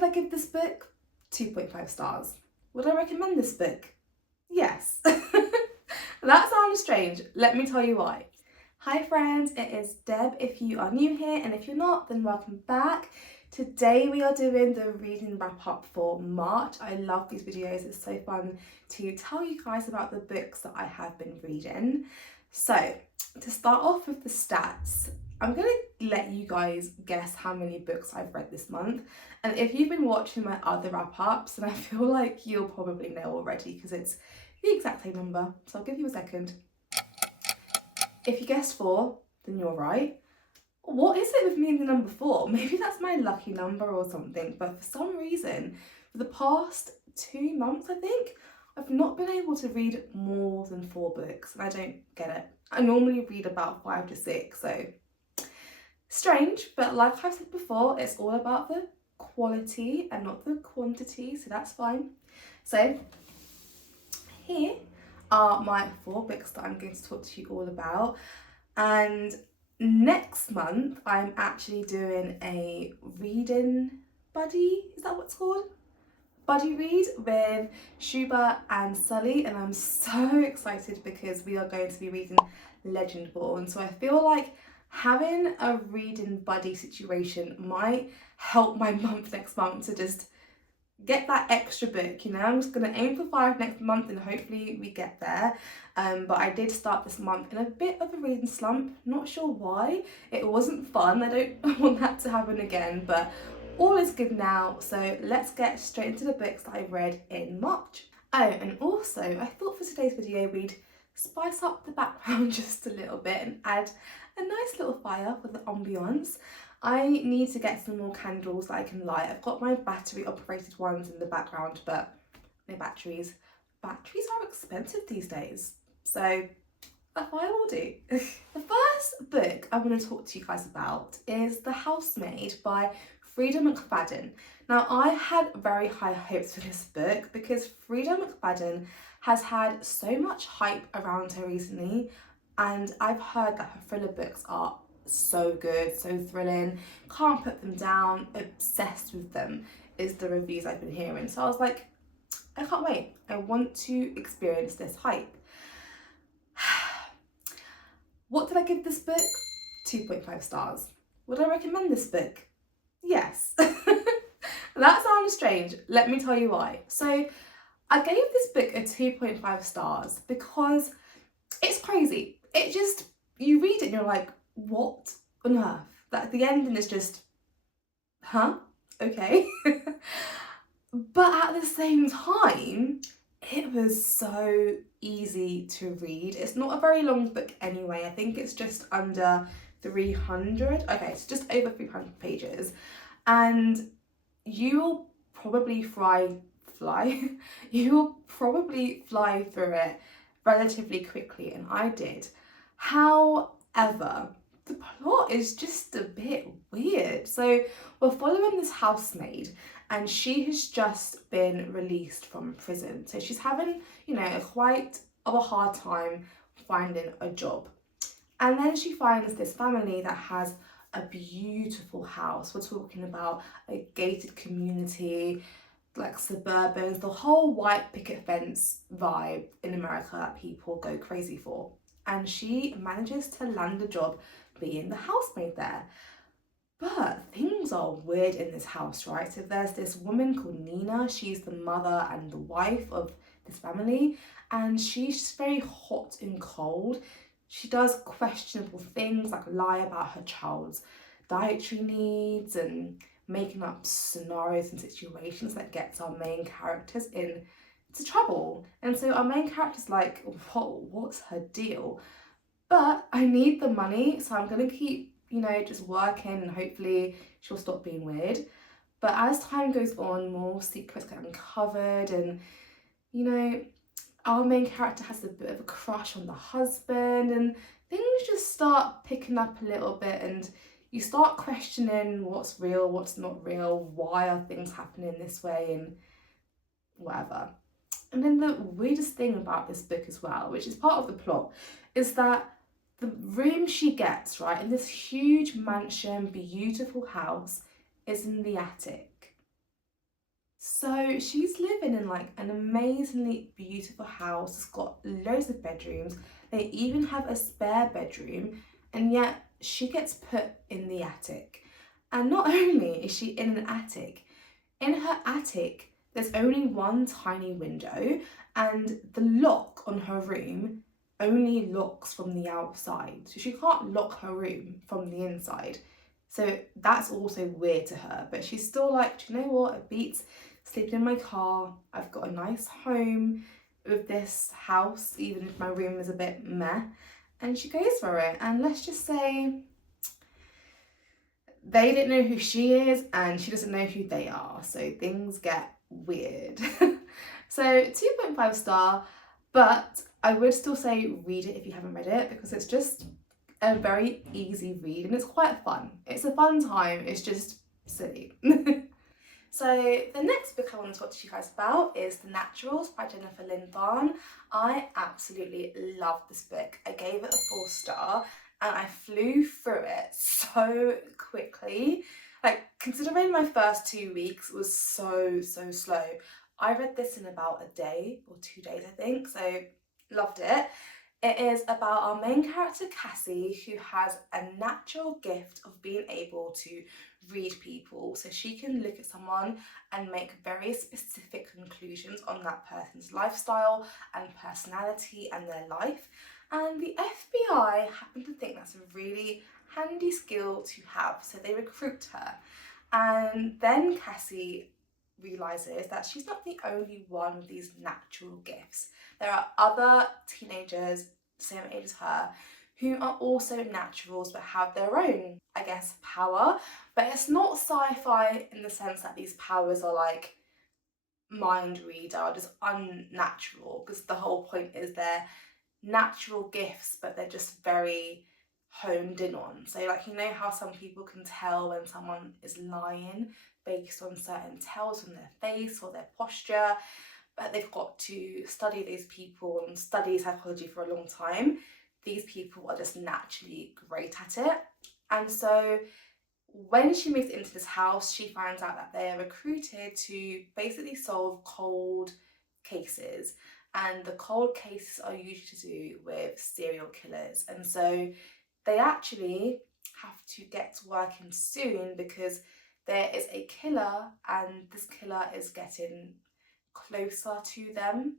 did I give this book? 2.5 stars. Would I recommend this book? Yes. That sounds strange. Let me tell you why. Hi friends, it is Deb if you are new here, and if you're not, then welcome back. Today we are doing the reading wrap up for March. I love these videos, it's so fun to tell you guys about the books that I have been reading. So to start off with the stats, I'm going to let you guys guess how many books I've read this month. And if you've been watching my other wrap ups, then I feel like you'll probably know already because it's the exact same number. So I'll give you a second. If you guessed 4, then you're right. What is it with me and the number 4? Maybe that's my lucky number or something, but for some reason, for the past 2 months, I think, I've not been able to read more than 4 books, and I don't get it. I normally read about 5 to 6, so strange, but like I've said before, it's all about the quality and not the quantity, so that's fine. So here are my 4 books that I'm going to talk to you all about, and next month I'm actually doing a reading buddy, is that what it's called? Buddy read with Shuba and Sully, and I'm so excited because we are going to be reading Legendborn, so I feel like having a reading buddy situation might help my month next month to just get that extra book, you know. I'm just going to aim for 5 next month and hopefully we get there. But I did start this month in a bit of a reading slump, not sure why. It wasn't fun, I don't want that to happen again, but all is good now, so let's get straight into the books that I read in March. Oh, and also I thought for today's video we'd spice up the background just a little bit and add a nice little fire for the ambience. I need to get some more candles that I can light. I've got my battery operated ones in the background, but no batteries. Batteries are expensive these days, so a fire will do. The first book I want to talk to you guys about is The Housemaid by Frida McFadden. Now, I had very high hopes for this book because Frida McFadden has had so much hype around her recently, and I've heard that her thriller books are so good, so thrilling, can't put them down, obsessed with them is the reviews I've been hearing. So I was like, I can't wait, I want to experience this hype. What did I give this book? 2.5 stars. Would I recommend this book? Yes. That sounds strange, let me tell you why. So I gave this book a 2.5 stars because it's crazy. It just, you read it and you're like, what on earth? That at the ending is just, huh? Okay. But at the same time, it was so easy to read. It's not a very long book anyway. I think it's just under 300. Okay, it's just over 300 pages. And you'll probably you'll probably fly through it relatively quickly, and I did. However, the plot is just a bit weird. So we're following this housemaid, and she has just been released from prison. So she's having, you know, quite of a hard time finding a job. And then she finds this family that has a beautiful house. We're talking about a gated community, like suburbans, the whole white picket fence vibe in America that people go crazy for. And she manages to land a job being the housemaid there. But things are weird in this house, right? So there's this woman called Nina. She's the mother and the wife of this family, and she's very hot and cold. She does questionable things like lie about her child's dietary needs and making up scenarios and situations that gets our main characters into trouble. And so our main character's like, what's her deal? But I need the money, so I'm gonna keep, you know, just working and hopefully she'll stop being weird. But as time goes on, more secrets get uncovered, and, you know, our main character has a bit of a crush on the husband, and things just start picking up a little bit, and you start questioning what's real, what's not real, why are things happening this way, and whatever. And then the weirdest thing about this book as well, which is part of the plot, is that the room she gets, right, in this huge mansion, beautiful house, is in the attic. So she's living in like an amazingly beautiful house. It's got loads of bedrooms. They even have a spare bedroom, and yet she gets put in the attic. And not only is she in an attic, in her attic there's only one tiny window, and the lock on her room only locks from the outside. So she can't lock her room from the inside. So that's also weird to her, but she's still like, do you know what? It beats sleeping in my car. I've got a nice home with this house, even if my room is a bit meh. And she goes for it. And let's just say they didn't know who she is and she doesn't know who they are. So things get weird. So 2.5 star, but I would still say read it if you haven't read it, because it's just a very easy read and it's quite fun. It's a fun time, it's just silly. So the next book I want to talk to you guys about is The Naturals by Jennifer Lynn Barn. I absolutely love this book. I gave it a 4 star and I flew through it so quickly. Like, considering my first 2 weeks was so slow, I read this in about a day or 2 days, I think, so loved it. It is about our main character Cassie, who has a natural gift of being able to read people. So she can look at someone and make very specific conclusions on that person's lifestyle and personality and their life. And the FBI happen to think that's a really handy skill to have, so they recruit her. And then Cassie realises that she's not the only one with these natural gifts. There are other teenagers same age as her who are also naturals but have their own, I guess, power. But it's not sci-fi in the sense that these powers are like mind reader or just unnatural, because the whole point is they're natural gifts but they're just very honed in on. So like, you know how some people can tell when someone is lying based on certain tells on their face or their posture, but they've got to study these people and study psychology for a long time. These people are just naturally great at it. And so when she moves into this house, she finds out that they are recruited to basically solve cold cases. And the cold cases are usually to do with serial killers. And so they actually have to get to working soon because there is a killer and this killer is getting closer to them,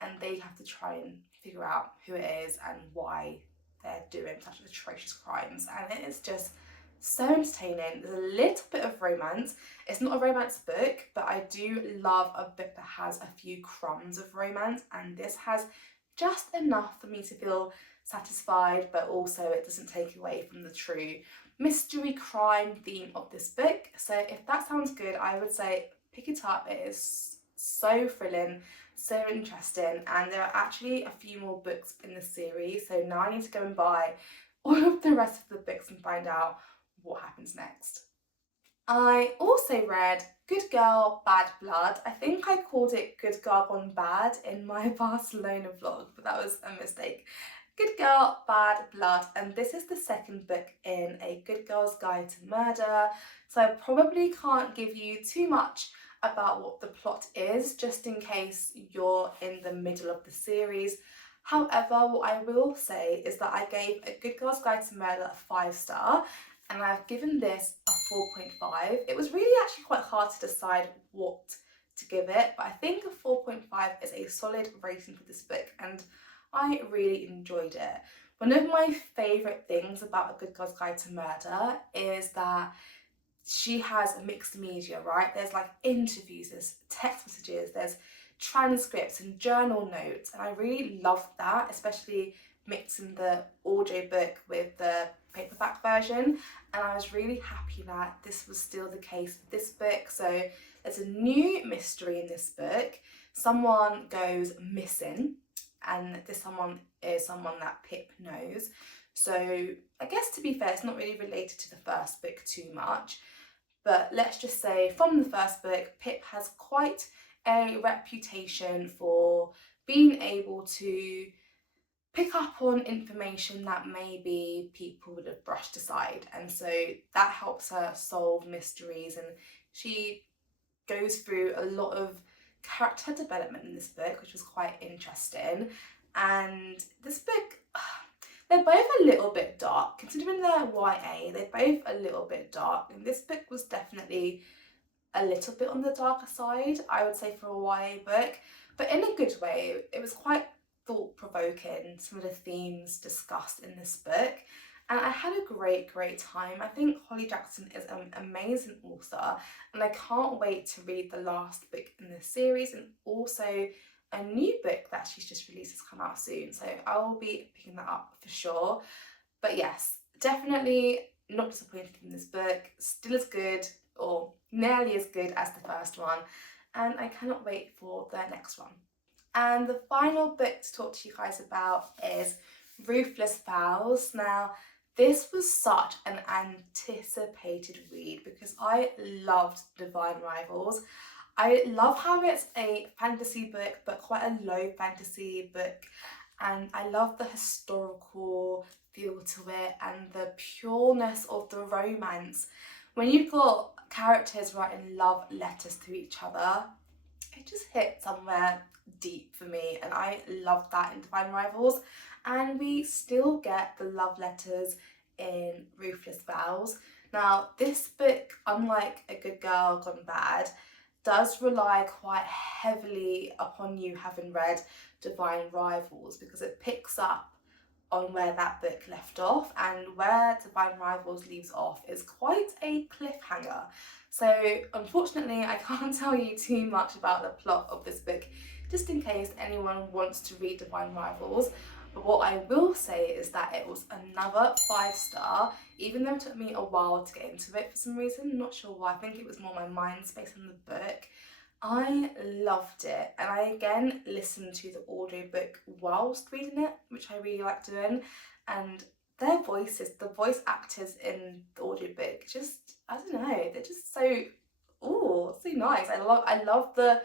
and they have to try and figure out who it is and why they're doing such atrocious crimes. And it is just so entertaining. There's a little bit of romance. It's not a romance book, but I do love a book that has a few crumbs of romance, and this has just enough for me to feel satisfied, but also it doesn't take away from the true mystery crime theme of this book. So if that sounds good, I would say pick it up. It is so thrilling, so interesting, and there are actually a few more books in the series, so now I need to go and buy all of the rest of the books and find out what happens next. I also read Good Girl, Bad Blood. I think I called it Good Girl Gone Bad in my Barcelona vlog, but that was a mistake. Good Girl, Bad Blood, and this is the second book in A Good Girl's Guide to Murder, so I probably can't give you too much about what the plot is, just in case you're in the middle of the series. However, what I will say is that I gave A Good Girl's Guide to Murder a 5 star, and I've given this a 4.5. It was really actually quite hard to decide what to give it, but I think a 4.5 is a solid rating for this book, and I really enjoyed it. One of my favourite things about A Good Girl's Guide to Murder is that she has mixed media, right? There's like interviews, there's text messages, there's transcripts and journal notes, and I really loved that, especially mixing the audiobook with the paperback version, and I was really happy that this was still the case with this book. So there's a new mystery in this book. Someone goes missing, and this someone is someone that Pip knows. So I guess, to be fair, it's not really related to the first book too much, but let's just say from the first book, Pip has quite a reputation for being able to pick up on information that maybe people would have brushed aside, and so that helps her solve mysteries, and she goes through a lot of character development in this book, which was quite interesting. And this book, they're both a little bit dark. Considering they're YA, they're both a little bit dark. And this book was definitely a little bit on the darker side, I would say, for a YA book, but in a good way. It was quite thought-provoking, some of the themes discussed in this book, and I had a great time. I think Holly Jackson is an amazing author, and I can't wait to read the last book in this series, and also a new book that she's just released has come out soon, so I will be picking that up for sure. But yes, definitely not disappointed in this book, still as good, or nearly as good as the first one, and I cannot wait for the next one. And the final book to talk to you guys about is Ruthless Vows. Now, this was such an anticipated read because I loved Divine Rivals. I love how it's a fantasy book, but quite a low fantasy book, and I love the historical feel to it and the pureness of the romance. When you've got characters writing love letters to each other, it just hit somewhere deep for me, and I loved that in Divine Rivals. And we still get the love letters in Ruthless Vows. Now, this book, unlike A Good Girl Gone Bad, does rely quite heavily upon you having read Divine Rivals, because it picks up on where that book left off, and where Divine Rivals leaves off is quite a cliffhanger. So unfortunately I can't tell you too much about the plot of this book, just in case anyone wants to read Divine Rivals. But what I will say is that it was another 5-star, even though it took me a while to get into it for some reason. I'm not sure why. I think it was more my mind space on the book. I loved it, and I again listened to the audiobook whilst reading it, which I really like doing, and their voices, the voice actors in the audiobook, just, I don't know, they're just so, so nice. I love the,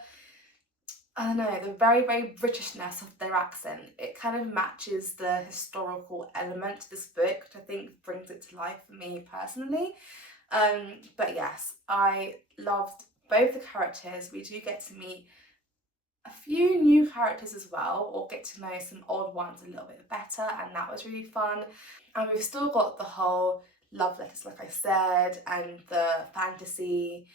I don't know, the very Britishness of their accent. It kind of matches the historical element to this book, which I think brings it to life for me personally. But yes, I loved both the characters. We do get to meet a few new characters as well, or get to know some old ones a little bit better, and that was really fun. And we've still got the whole love letters, like I said, and the fantasy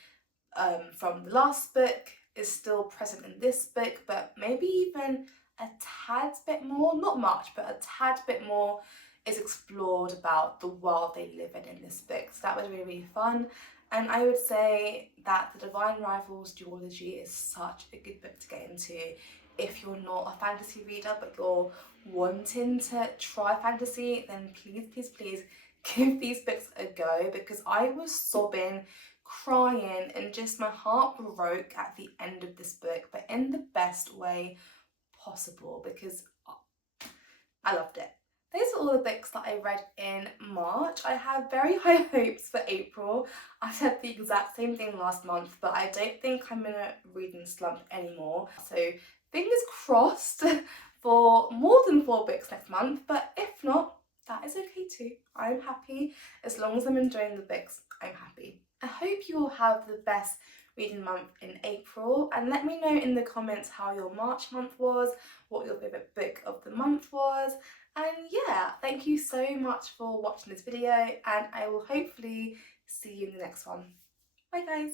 from the last book is still present in this book, but maybe even a tad bit more, not much, but a tad bit more is explored about the world they live in this book. So that was really fun. And I would say that the Divine Rivals duology is such a good book to get into if you're not a fantasy reader but you're wanting to try fantasy. Then please give these books a go, because I was sobbing, crying, and just my heart broke at the end of this book, but in the best way possible, because I loved it. Those are all the books that I read in March. I have very high hopes for April. I said the exact same thing last month, but I don't think I'm in a reading slump anymore. So fingers crossed for more than 4 books next month, but if not, that is okay too. I'm happy. As long as I'm enjoying the books, I'm happy. I hope you all have the best reading month in April, and let me know in the comments how your March month was, what your favourite book of the month was. And yeah, thank you so much for watching this video, and I will hopefully see you in the next one. Bye guys!